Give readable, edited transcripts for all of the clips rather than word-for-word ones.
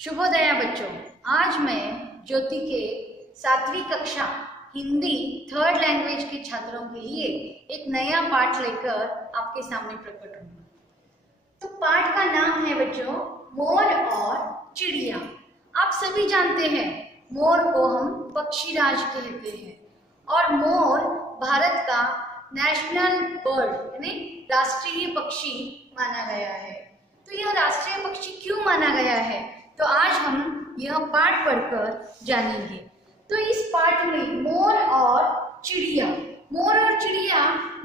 शुभोदय बच्चों। आज मैं ज्योति के 7वीं कक्षा हिंदी थर्ड लैंग्वेज के छात्रों के लिए एक नया पाठ लेकर आपके सामने प्रकट हूँ। तो पाठ का नाम है बच्चों मोर और चिड़िया। आप सभी जानते हैं मोर को हम पक्षीराज कहते हैं और मोर भारत का नेशनल बर्ड यानी राष्ट्रीय पक्षी माना गया है। तो यह राष्ट्रीय पक्षी क्यों माना गया है, तो आज हम यह पाठ पढ़कर जानेंगे। तो इस पाठ में मोर और चिड़िया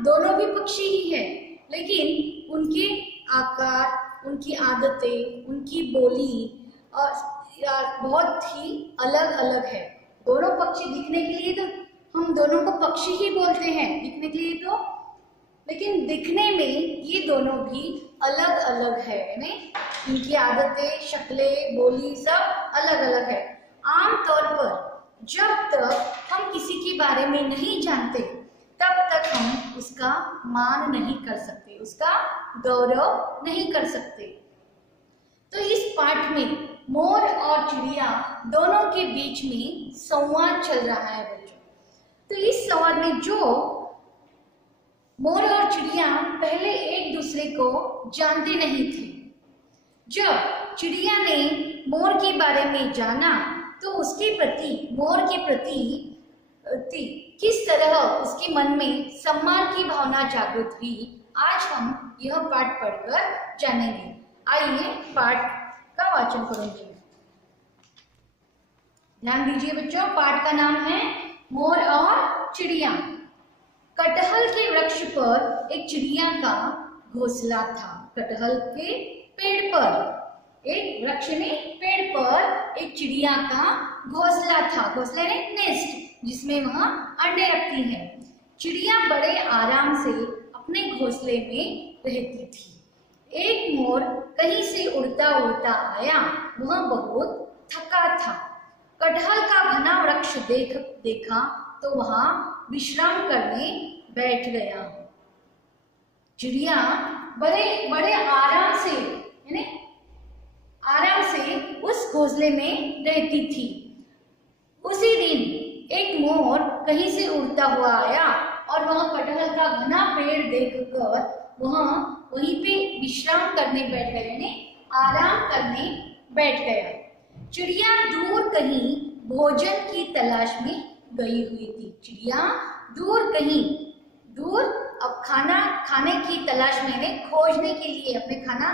दोनों भी पक्षी ही है, लेकिन उनके आकार, उनकी आदतें, उनकी बोली और बहुत ही अलग अलग है। दोनों पक्षी दिखने के लिए तो हम दोनों को पक्षी ही बोलते हैं दिखने के लिए तो, लेकिन दिखने में ये दोनों भी अलग अलग है, यानी इनकी आदतें, शक्लें, बोली सब अलग अलग है। आमतौर पर जब तक हम किसी के बारे में नहीं जानते तब तक हम उसका मान नहीं कर सकते, उसका गौरव नहीं कर सकते। तो इस पाठ में मोर और चिड़िया दोनों के बीच में संवाद चल रहा है बच्चों। तो इस संवाद में जो मोर और चिड़िया पहले एक दूसरे को जानते नहीं थे, जब चिड़िया ने मोर के बारे में जाना तो उसके प्रति, मोर के प्रति किस तरह उसके मन में सम्मान की भावना जागृत हुई, आज हम यह पाठ पढ़कर जानेंगे। आइए पाठ का वाचन करेंगे। ध्यान दीजिए बच्चों, पाठ का नाम है मोर और चिड़िया। कटहल के वृक्ष पर एक चिड़िया का घोंसला था। कटहल के पेड़ पर, एक वृक्ष में पेड़ पर एक चिड़िया का घोंसला था। घोंसला यानी नेस्ट, जिसमें वह अंडे रखती है। चिड़िया बड़े आराम से अपने घोंसले में रहती थी। एक मोर कहीं से उड़ता उड़ता आया, वह बहुत थका था। कटहल का घना वृक्ष देखा तो वहां विश्राम करने बैठ गया। चिड़िया बड़े आराम से, यानी आराम से उस घोंसले में रहती थी। उसी दिन एक मोर कहीं से उड़ता हुआ आया और वह कटहल का घना पेड़ देखकर वहीं पे विश्राम करने बैठ गया, यानी आराम करने बैठ गया। चिड़िया दूर कहीं भोजन की तलाश में गई हुई थी। चिड़िया दूर अब खाने की तलाश में, खोजने के लिए, अपने खाना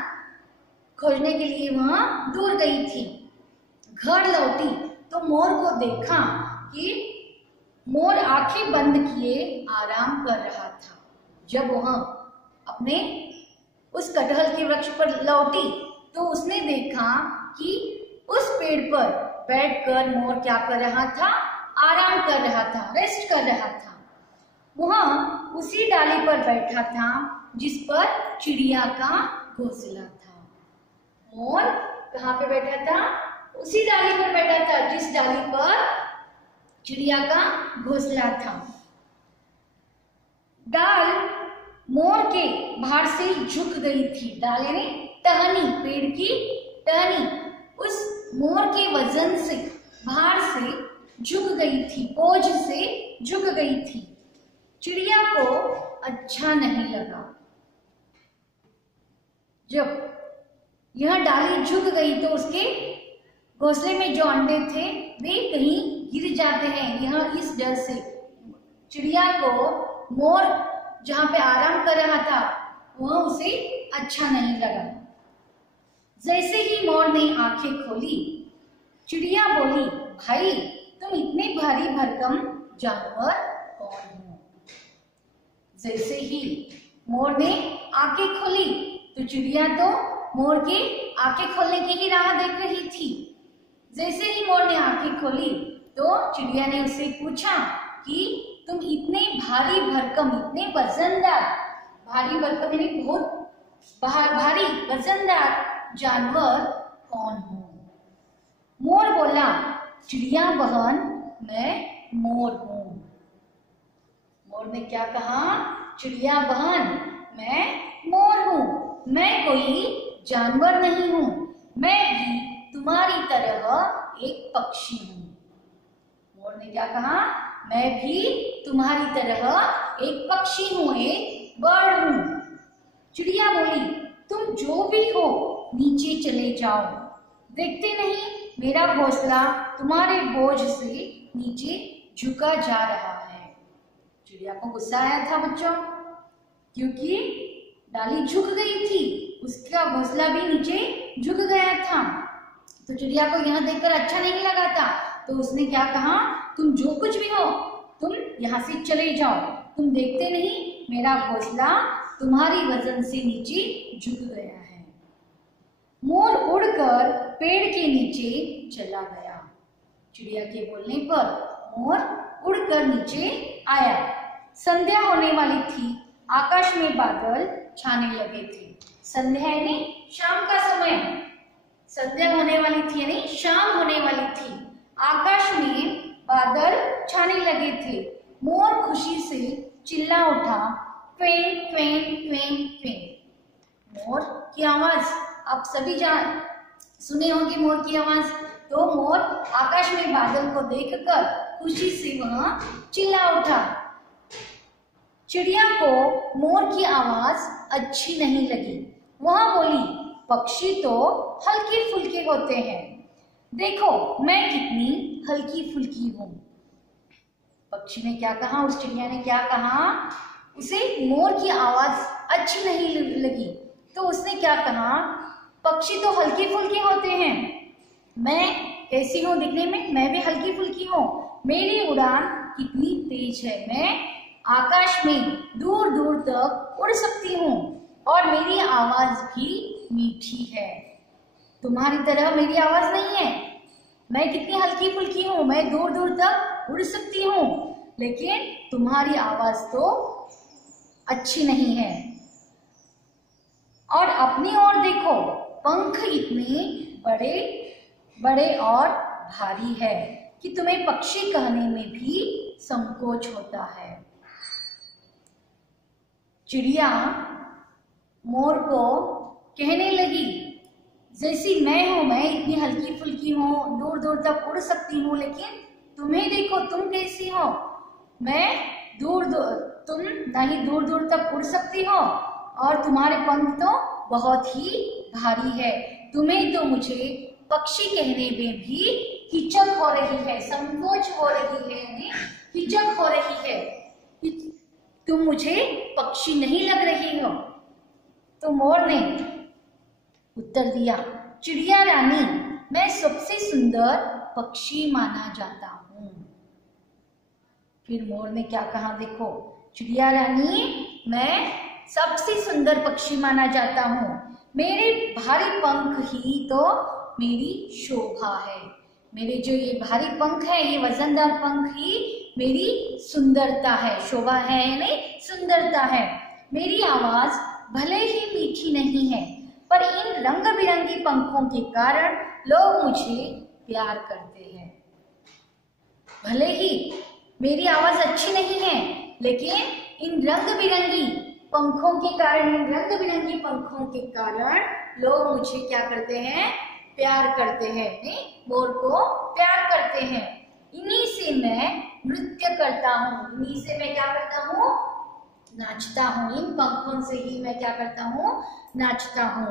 खोजने के लिए वहां दूर गई थी। घर लौटी तो मोर को देखा कि मोर आंखें बंद किए आराम कर रहा था। जब वह अपने उस कटहल के वृक्ष पर लौटी तो उसने देखा कि उस पेड़ पर बैठकर मोर क्या कर रहा था, आराम कर रहा था, रेस्ट कर रहा था। वह उसी डाली पर बैठा था जिस पर चिड़िया का घोंसला था। मोर कहाँ पे बैठा था? उसी डाली पर बैठा था जिस डाली पर चिड़िया का घोंसला था। डाल मोर के भार से झुक गई थी। डाल यानी टहनी, पेड़ की टहनी उस मोर के वजन से, भार से झुक गई थी, बोझ से झुक गई थी। चिड़िया को अच्छा नहीं लगा। जब यह डाली झुक गई तो उसके घोंसले में जो अंडे थे वे कहीं गिर जाते हैं। यह इस डर से चिड़िया को मोर जहां पे आराम कर रहा था वह उसे अच्छा नहीं लगा। जैसे ही मोर ने आंखें खोली, चिड़िया बोली, भाई तुम इतने भारी भरकम जानवर कौन हो? जैसे ही मोर ने आंखें खोली तो चिड़िया तो मोर के आंखें खोलने की ही राह देख रही थी। जैसे ही मोर ने आंखें खोली तो चिड़िया ने उससे पूछा कि तुम इतने भारी भरकम, इतने वजनदार, भारी भरकम यानी बहुत भारी वजनदार जानवर कौन हो? मोर बोला, चिड़िया बहन मैं मोर हूँ। मोर ने क्या कहा? चिड़िया बहन मैं मोर हूँ, मैं कोई जानवर नहीं हूँ, मैं भी तुम्हारी तरह एक पक्षी हूँ। मोर ने क्या कहा? मैं भी तुम्हारी तरह एक पक्षी हूँ, एक बर्ड हूँ। चिड़िया बोली, तुम जो भी हो नीचे चले जाओ, देखते नहीं मेरा घोंसला तुम्हारे बोझ से नीचे झुका जा रहा है। चिड़िया को गुस्सा आया था बच्चों, क्योंकि डाली झुक गई थी, उसका घोंसला भी नीचे झुक गया था। तो चिड़िया को यह देखकर अच्छा नहीं लगा था, तो उसने क्या कहा? तुम जो कुछ भी हो, तुम यहाँ से चले जाओ, तुम देखते नहीं मेरा घोंसला तुम्हारी वजन से नीचे झुक गया है। मोर उड़कर पेड़ के नीचे चला गया। चिड़िया के बोलने पर मोर उड़कर नीचे आया। संध्या होने वाली थी, आकाश में बादल छाने लगे थे। संध्या यानी शाम का समय, संध्या होने वाली थी यानी शाम होने वाली थी। आकाश में बादल छाने लगे थे। मोर खुशी से चिल्ला उठा, ट्वें ट्वें ट्वें ट्वें। मोर की आवाज आप सभी सुने होंगे, मोर की आवाज। तो मोर आकाश में बादल को देखकर खुशी से वहां चिल्ला उठा। चिड़िया को मोर की आवाज अच्छी नहीं लगी। वह बोली, पक्षी तो हल्के फुल्के होते हैं, देखो मैं कितनी हल्की फुल्की हूँ। पक्षी ने क्या कहा? उस चिड़िया ने क्या कहा? उसे मोर की आवाज अच्छी नहीं लगी, तो उसने क्या कहा? पक्षी तो हल्के फुल्के होते हैं, मैं कैसी हूँ दिखने में? मैं भी हल्की फुल्की हूँ। मेरी उड़ान कितनी तेज है, मैं आकाश में दूर दूर तक उड़ सकती हूँ और मेरी आवाज भी मीठी है। तुम्हारी तरह मेरी आवाज नहीं है, मैं कितनी हल्की फुल्की हूँ, मैं दूर दूर तक उड़ सकती हूँ, लेकिन तुम्हारी आवाज तो अच्छी नहीं है। और अपनी ओर देखो, पंख इतने बड़े बड़े और भारी है कि तुम्हें पक्षी कहने में भी संकोच होता है। चिड़िया मोर को कहने लगी, जैसी मैं हूं, मैं इतनी हल्की फुल्की हूँ, दूर दूर तक उड़ सकती हूँ, लेकिन तुम्हें देखो तुम कैसी हो, मैं तुम नहीं दूर दूर तक उड़ सकती हो और तुम्हारे पंख तो बहुत ही भारी है। तुम्हें तो मुझे पक्षी कहने में भी हिचक हो रही है, संकोच हो रही है, यानी हिचक हो रही है, तुम मुझे पक्षी नहीं लग रही हो। तो मोर ने उत्तर दिया, चिड़िया रानी, मैं सबसे सुंदर पक्षी माना जाता हूँ। फिर मोर ने क्या कहा? देखो, चिड़िया रानी, मैं सबसे सुंदर पक्षी माना जाता हूँ, मेरे भारी पंख ही तो मेरी शोभा है। मेरे जो ये भारी पंख है, ये वजनदार पंख ही मेरी सुंदरता है, शोभा है यानी सुंदरता है। मेरी आवाज भले ही मीठी नहीं है, पर इन रंग बिरंगी पंखों के कारण लोग मुझे प्यार करते हैं। भले ही मेरी आवाज अच्छी नहीं है, लेकिन इन रंग बिरंगी पंखों के कारण, इन रंग बिरंगी पंखों के कारण लोग मुझे क्या करते हैं? प्यार करते हैं, मोर को प्यार करते हैं। इन्हीं से मैं नृत्य करता हूँ, इन्हीं से मैं क्या करता हूँ? नाचता हूँ। इन पंखों से ही मैं क्या करता हूँ? नाचता हूँ।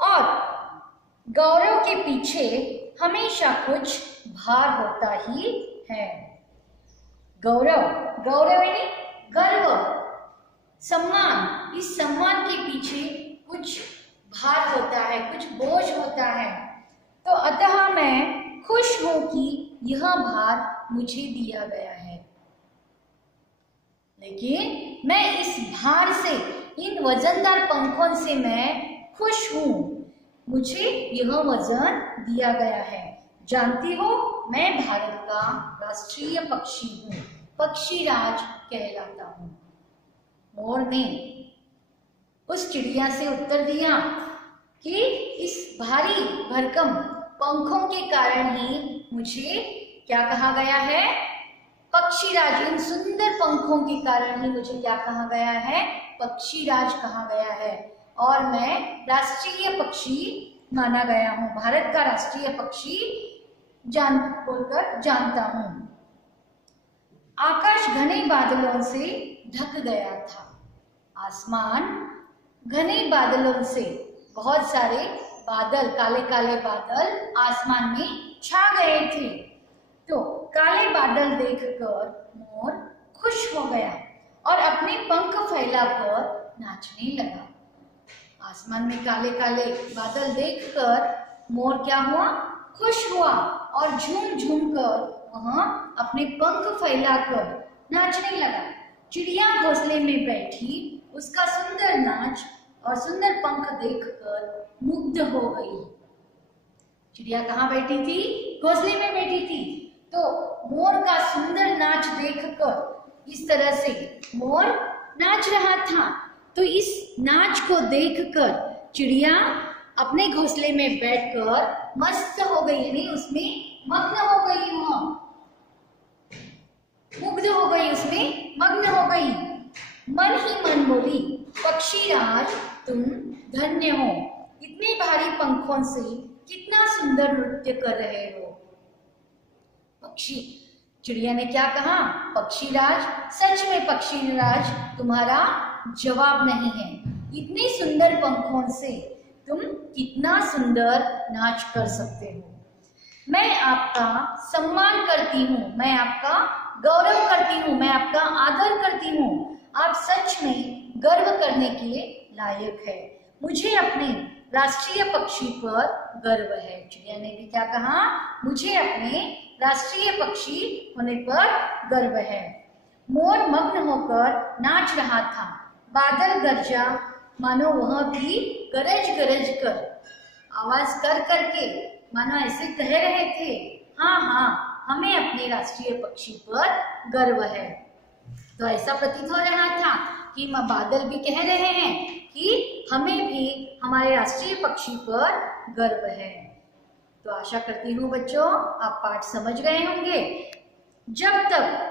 और गौरव के पीछे हमेशा कुछ भार होता ही है। गौरव, गौरव यानी गर्व, सम्मान। इस सम्मान के पीछे कुछ भार होता है, कुछ बोझ होता है। तो अतः मैं खुश हूं कि यह भार मुझे दिया गया है, लेकिन मैं इस भार से, इन वजनदार पंखों से मैं खुश हूं। मुझे यह वजन दिया गया है। जानती हो, मैं भारत का राष्ट्रीय पक्षी हूँ, पक्षीराज कहलाता हूँ। मोर ने उस चिड़िया से उत्तर दिया कि इस भारी भरकम पंखों के कारण ही मुझे क्या कहा गया है? पक्षीराज। इन सुंदर पंखों के कारण ही मुझे क्या कहा गया है? पक्षीराज कहा गया है। और मैं राष्ट्रीय पक्षी माना गया हूँ, भारत का राष्ट्रीय पक्षी बोलकर जानता हूँ। आकाश घने बादलों से ढक गया था। आसमान घने बादलों से, बहुत सारे बादल, काले काले बादल आसमान में छा गए थे। तो काले बादल देखकर मोर खुश हो गया और अपने पंख फैलाकर नाचने लगा। आसमान में काले काले बादल देखकर मोर क्या हुआ? खुश हुआ और झूम झूम कर वहां अपने पंख फैलाकर नाचने लगा। चिड़िया घोंसले में बैठी उसका सुंदर नाच और सुंदर पंख देखकर मुग्ध हो गई। चिड़िया कहाँ बैठी थी? घोंसले में बैठी थी। तो मोर का सुंदर नाच देखकर इस तरह से मोर नाच रहा था। तो इस नाच को देखकर चिड़िया अपने घोंसले में बैठकर मस्त हो गई, यानी उसमें मग्न हो गई, मुग्ध हो गई, उसमें मग्न हो गई। मन ही मन बोली, पक्षीराज तुम धन्य हो, इतने भारी पंखों से कितना सुंदर नृत्य कर रहे हो। चिड़िया ने क्या कहा? पक्षीराज, सच में पक्षीराज तुम्हारा जवाब नहीं है, इतने सुंदर पंखों से तुम कितना सुंदर नाच कर सकते हो। मैं आपका सम्मान करती हूँ, मैं आपका गौरव करती हूँ, मैं आपका आदर करती हूँ। आप सच में गर्व करने के लायक है। मुझे अपने राष्ट्रीय पक्षी पर गर्व है। चिड़िया ने भी क्या कहा? मुझे अपने राष्ट्रीय पक्षी होने पर गर्व है। मोर मग्न होकर नाच रहा था। बादल गरजा, मानो वह भी गरज गरज कर, आवाज कर करके मानो ऐसे कह रहे थे, हाँ हाँ हमें अपने राष्ट्रीय पक्षी पर गर्व है। तो ऐसा प्रतीत हो रहा था कि बादल भी कह रहे हैं कि हमें भी हमारे राष्ट्रीय पक्षी पर गर्व है। तो आशा करती हूँ बच्चों आप पाठ समझ गए होंगे। जब तक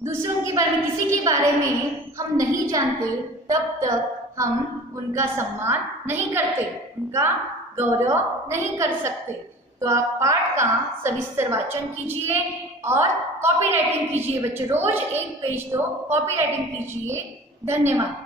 दूसरों के बारे में, किसी के बारे में हम नहीं जानते, तब तक हम उनका सम्मान नहीं करते, उनका गौरव नहीं कर सकते। तो आप पाठ का सविस्तर वाचन कीजिए और कॉपी राइटिंग कीजिए बच्चों। रोज एक पेज तो कॉपी राइटिंग कीजिए। धन्यवाद।